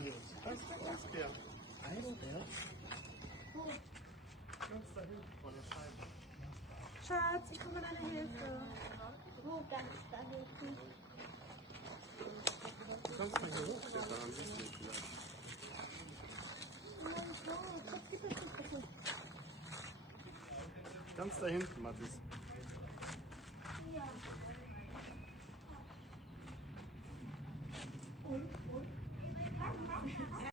Eisbär. Eisbär? Wo? Ganz da hinten vor der Scheibe. Schatz, ich komme deine Hilfe. Wo ganz da hinten? Du kannst mal hier hochklettern, dann siehst du ihn vielleicht. Nein, so, das gibt es nicht. Ganz da hinten, Mathis.